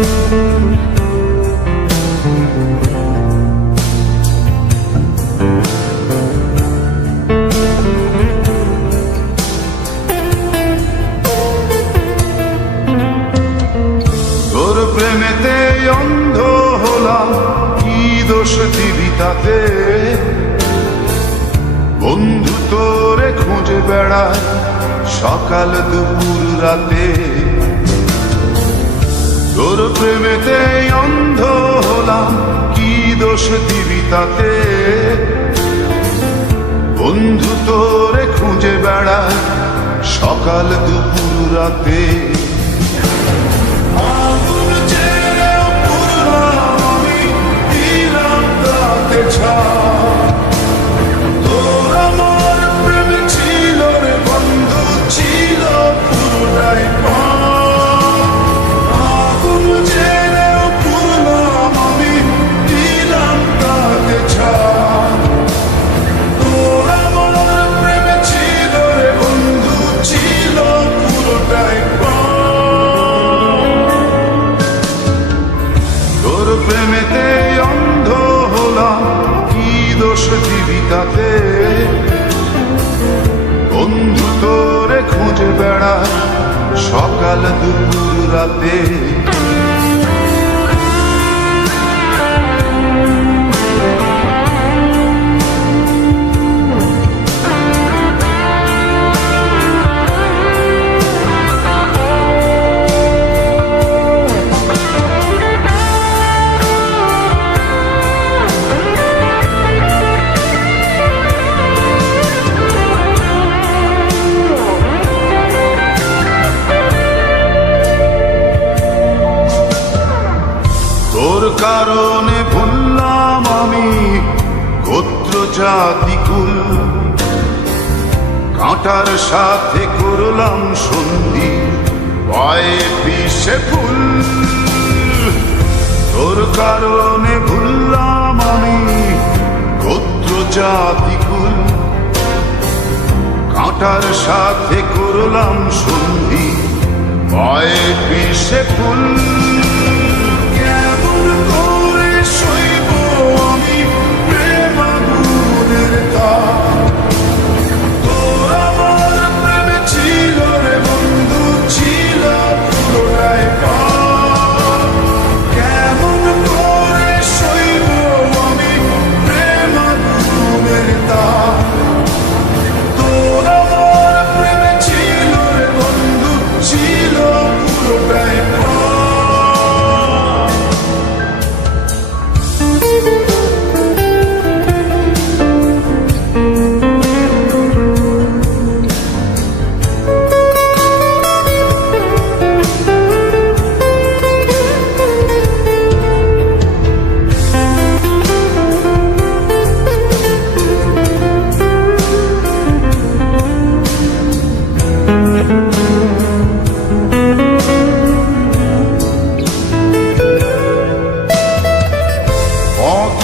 তোর প্রেমেতে অন্ধ হলাম, কি দোষ দিবি তাতে? বন্ধু তোরে খুঁজে বেড়ায় সকাল দুপুর রাতে। তোর প্রেমেতে অন্ধ হলাম, কি দোষ দিবি তাতে? বন্ধু তোরে খুঁজে বেড়ায় সকাল দুপুর রাতে। প্রেমেতে অন্ধ হলাম, কি দোষ দিবি তাতে? বন্ধু তোরে খুঁজে বেড়ায় সকাল দুপুর রাতে। তোর কারণে ভুললাম আমি গোত্র জাতি কুল, কাঁটার সাথে করলাম সন্ধি পায়ে পিষে ফুল। তোর কারণে ভুললাম আমি গোত্র জাতি কুল, কাঁটার সাথে করলাম সন্ধি পায়ে পিষে ফুল।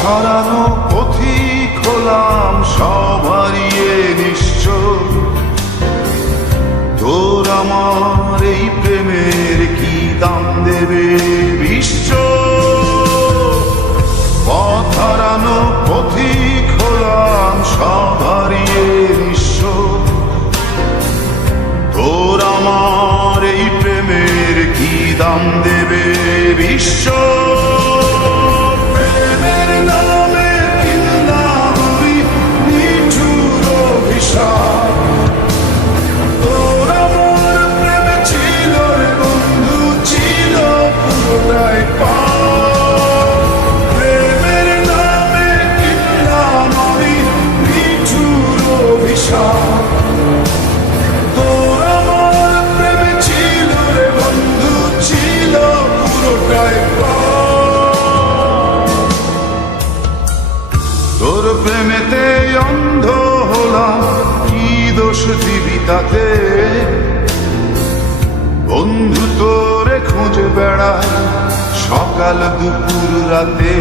হারানো পথিক হলাম সব হারিয়ে নিশ্চয়। তোর আমার এই প্রেমের কি দাম দেবে বিশ্ব? পথ হারানো পথিক হলাম সব হারিয়ে নিশ্চয়। তোর আমার এই প্রেমের কি দাম দেবে বিশ্ব? তোর প্রেমেতে অন্ধ হলাম, কি দোষ দিবি তাতে? বন্ধু তোরে খুঁজে বেড়ায় সকাল দুপুর রাতে।